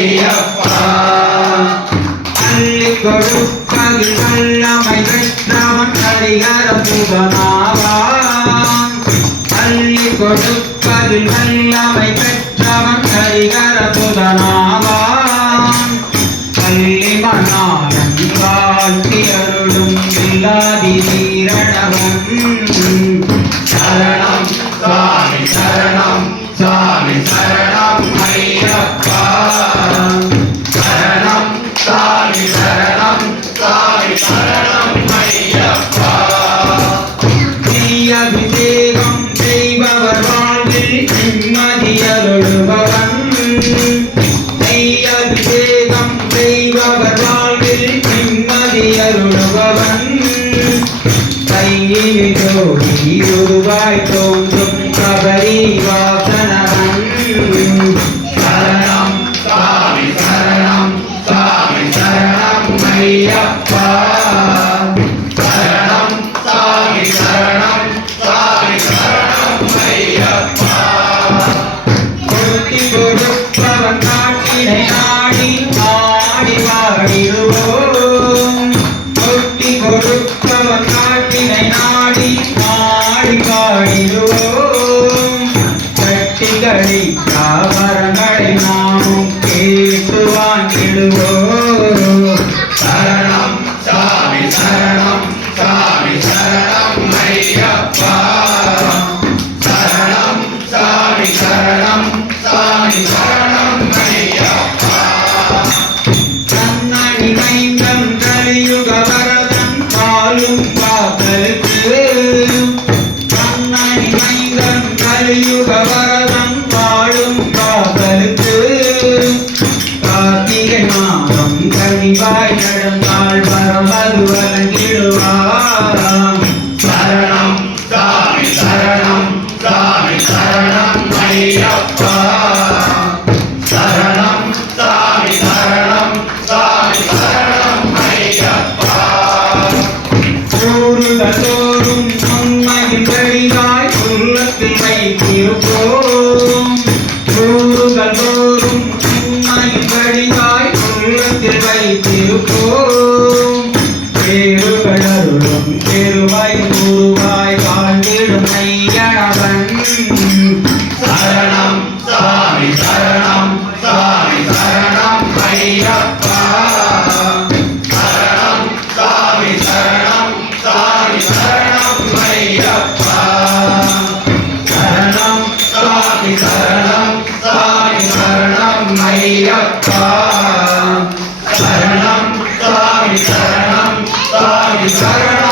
ஐயப்பா அள்ளி கொடுப்பதில் வல்லமை பெற்றவன் ஹரிஹர சுதனாவான் அள்ளி கொடுப்பதில் வல்லமை பெற்றவன் ஹரிஹர சுதனாவான் பள்ளி மணாளன் காட்டி அருளும் இல்லாதி வீரணவன் சரணம் சாமி சரணம் சாமி சரணம் ஐயப்பா சரணம் சாமி சரணம் சாமி சரணம் ஐயப்பா அபிஷேகம் செய்பவர் வாழ்வில் நிம்மதி அருளுபவன் அபிஷேகம் செய்பவர் வாழ்வில் நிம்மதி அருளுபவன் கையில் ஜோடி உருவாய் தோன்றும் கபரி வாசனவன் சரணம் சாமி சரணம் சாமி சரணம் ஐயப்பா சரணம் சாமி சரணம் சாமி சரணம் ஐயப்பா கொட்டி கொடுப்பவன் காட்டினை ஆடி ஆடி வாடிடுவோம் கொட்டி கொடுப்பவன் காட்டினை நாடி ஆடி பாடிடுவோம் கட்டிகளை தாவரங்களை நாமும் கேட்டு வாங்கிடுவோம் சரணம் சாமி சரணம் சாமி சரணம் ஐயப்பா சரணம் சாமி சரணம் சாமி சரணம் ஐயப்பா கண்ணணி மைந்தம் கலியுக வரதன் காலும் காத்தலுக்கு கண்ணணி மைந்தம் கலியுக வரதன் காலும் காத்தலுக்கு கார்த்திகை மாதம் கனிவாய் நடந்தால் வரமது வழங்கிடுவார் சரணம் சாமி சரணம் சாமி சரணம் ஐயப்பா சரணம் சாமி சரணம் சாமி சரணம் ஐயப்பா தோறும் உண்மையின் வழிகாய் உள்ளத்தில் வைத்திருப்போம் தோறும் உண்மையின் வழிகாய் உள்ளத்தில் வைத்திருப்போம் பேருகளருளும் பெருவாய் குருவாய் வாழ்ந்திடும் ஐயனவன் சரணம் சாமி சரணம் சாமி சரணம் ஐயப்பா சரணம் சாமி சரணம் சாமி சரணம் ஐயப்பா சரணம் சாமி சரணம் சாமி சரணம் ஐயப்பா சரணம் சாமி சரணம் சாமி சரணம்